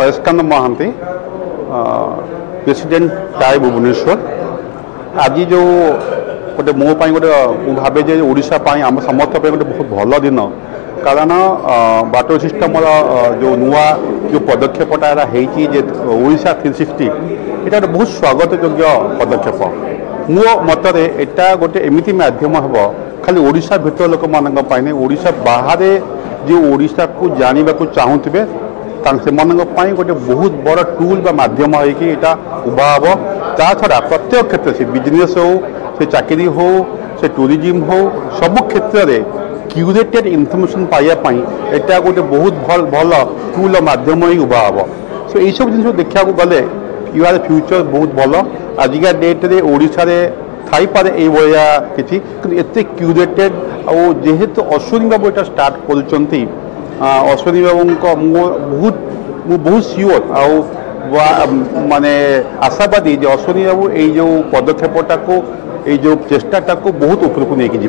अयस्कांत Mahanti president tie Bhubaneswar आज जो गोटे मो गोटे भावे जे ओडिशा आम समस्त गोटे बहुत भल दिन कारण बाटर सिस्टम जो नुआ जो पदक्षेपटा ओडिशा 360 यहाँ बहुत स्वागत योग्य पदक्षेप मो मतरे एटा गोटे एमती माध्यम हम खाली ओडिशा भीतर लोक मानी ओडिशा बाहर जो ओडिशा को जानवा को चाहूबे से गोटे बहुत बड़ टूल माध्यम होता उभा हम ता छड़ा प्रत्येक क्षेत्र से बिजनेस हो से चाकरी हो से टूरिज्म हो सबु क्षेत्र में क्यूरेटेड इनफर्मेशन पाइबापी यहाँ गोटे बहुत भल भल टूल माध्यम ही उभा हम सो यही सब जिन देखा गले यू आर फ्यूचर बहुत भल आजिका डेट्रे ओडिशा थी पारे ये किसी एत क्यूरेटेड और जेहेतु अश्विनी बाबू यहाँ स्टार्ट कर अश्विनी बाबू बहुत सियोर आ माने आशावादी अश्विनी बाबू ये जो पदक्षेपटा को ये जो चेष्टाटा को बहुत उपरकू नहीं जी।